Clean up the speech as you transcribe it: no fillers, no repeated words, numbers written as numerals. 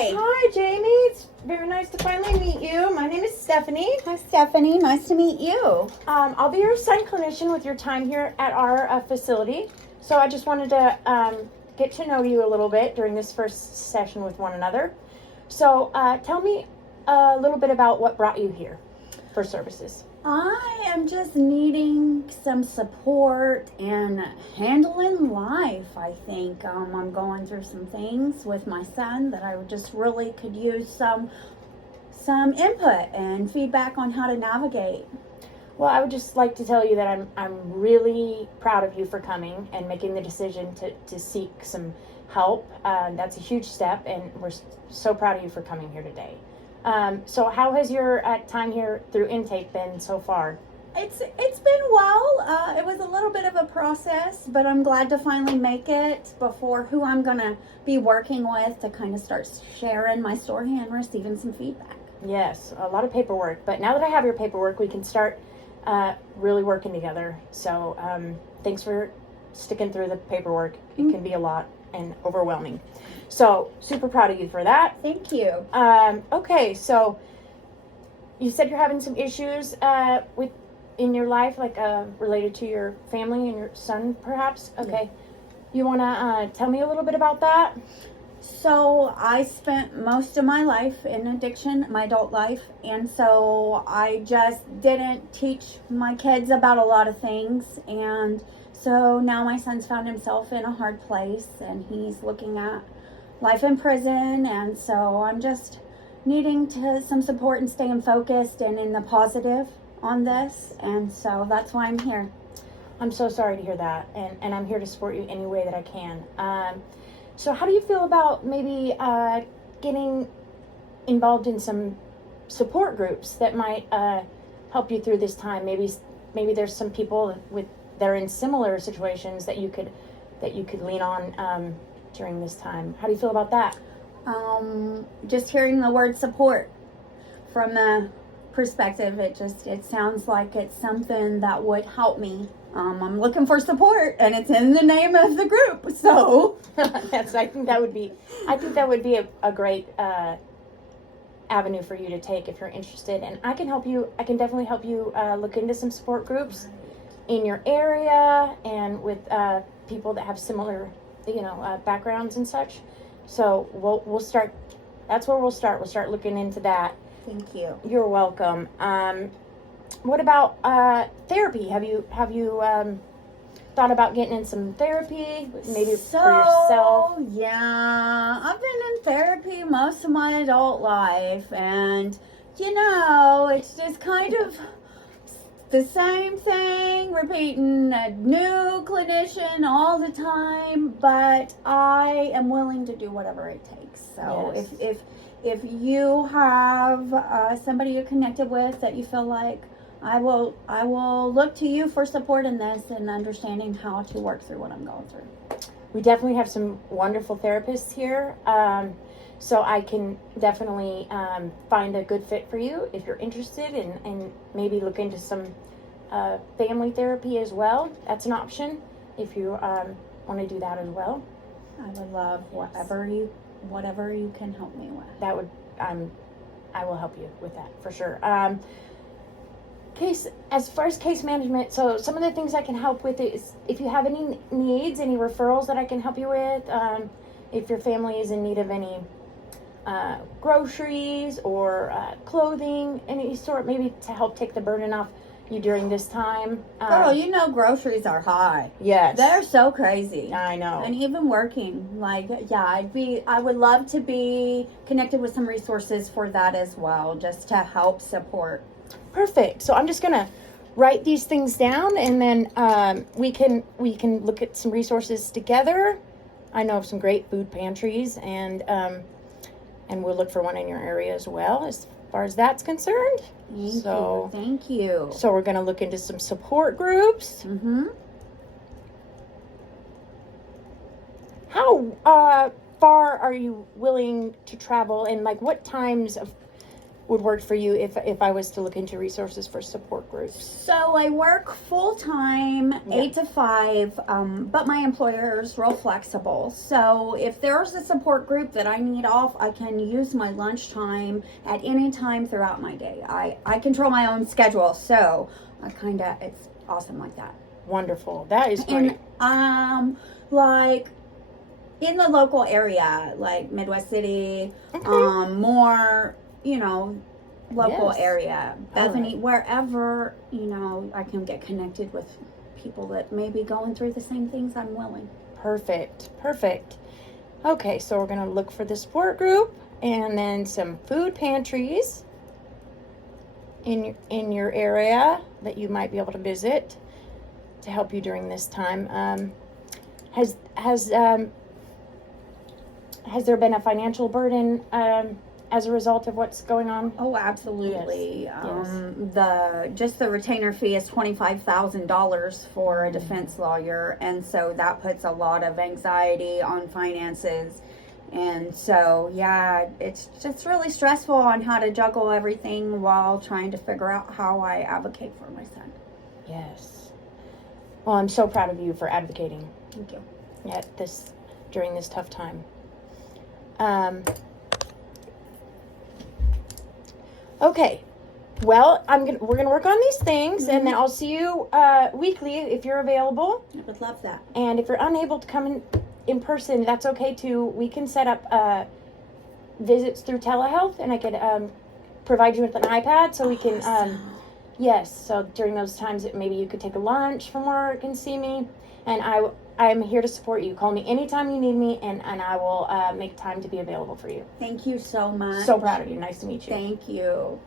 Hi. Hi, Jamie. It's very nice to finally meet you. My name is Stephanie. Hi, Stephanie. Nice to meet you. I'll be your son clinician with your time here at our facility. So I just wanted to get to know you a little bit during this first session with one another. So tell me a little bit about what brought you here for services. I am just needing some support and handling life, I think. I'm going through some things with my son that I just really could use some input and feedback on how to navigate. Well, I would just like to tell you that I'm really proud of you for coming and making the decision to seek some help. That's a huge step, and we're so proud of you for coming here today. So how has your time here through intake been so far? It's been well. It was a little bit of a process, but I'm glad to finally make it before who I'm going to be working with to kind of start sharing my story and receiving some feedback. Yes, a lot of paperwork, but now that I have your paperwork, we can start really working together. So thanks for sticking through the paperwork. It can be a lot and overwhelming. So super proud of you for that. Thank you. Okay, so you said you're having some issues in your life, like related to your family and your son, perhaps. Okay, you want to tell me a little bit about that? So I spent most of my life in addiction, my adult life, and so I just didn't teach my kids about a lot of things, and so now my son's found himself in a hard place, and he's looking at life in prison, and so I'm just needing some support and staying focused and in the positive on this, and so that's why I'm here. I'm so sorry to hear that, and I'm here to support you any way that I can. So how do you feel about maybe getting involved in some support groups that might help you through this time? Maybe there's some people that are in similar situations that you could lean on during this time. How do you feel about that? Just hearing the word support from the perspective, it sounds like it's something that would help me. I'm looking for support, and it's in the name of the group. So I think that would be a great avenue for you to take if you're interested. And I can help you. I can definitely help you look into some support groups in your area and with people that have similar, backgrounds and such. So we'll start. That's where we'll start. We'll start looking into that. Thank you. You're welcome. What about therapy? Have you thought about getting in some therapy, maybe for yourself? Yeah, I've been in therapy most of my adult life, and it's just kind of the same thing, repeating a new clinician all the time, but I am willing to do whatever it takes. So yes. if you have somebody you're connected with that you feel like, I will look to you for support in this and understanding how to work through what I'm going through. We definitely have some wonderful therapists here. So I can definitely find a good fit for you if you're interested, and maybe look into some family therapy as well. That's an option if you want to do that as well. I would love whatever you can help me with. That would I will help you with that for sure. As far as case management, so some of the things I can help with is if you have any needs, any referrals that I can help you with, if your family is in need of any groceries or clothing, any sort, maybe to help take the burden off you during this time. Girl, groceries are high. Yes. They're so crazy. I know. And even working, I would love to be connected with some resources for that as well, just to help support. Perfect. So I'm just gonna write these things down, and then we can look at some resources together. I know of some great food pantries, and we'll look for one in your area as well, as far as that's concerned. Thank you. So we're gonna look into some support groups. Mm-hmm. How far are you willing to travel, and like what times of would work for you if I was to look into resources for support groups? So I work full time, 8 to 5, but my employer is real flexible. So if there's a support group that I need off, I can use my lunchtime at any time throughout my day. I control my own schedule, so it's awesome like that. Wonderful. That is great. And like in the local area, like Midwest City, more, local area, Bethany, wherever, I can get connected with people that may be going through the same things I'm willing. Perfect. Okay, so we're going to look for the support group and then some food pantries in your area that you might be able to visit to help you during this time. Has there been a financial burden as a result of what's going on? Oh, absolutely. Yes. The retainer fee is $25,000 for a defense lawyer, and so that puts a lot of anxiety on finances. And so, it's just really stressful on how to juggle everything while trying to figure out how I advocate for my son. Yes. Well, I'm so proud of you for advocating. Thank you. During this tough time. Okay. Well, we're gonna work on these things, and then I'll see you weekly if you're available. I would love that. And if you're unable to come in person, that's okay too. We can set up visits through telehealth, and I could provide you with an iPad so we can. Yes. So during those times, maybe you could take a lunch from work and see me, and I'm here to support you. Call me anytime you need me, and I will make time to be available for you. Thank you so much. So proud of you. Nice to meet you. Thank you.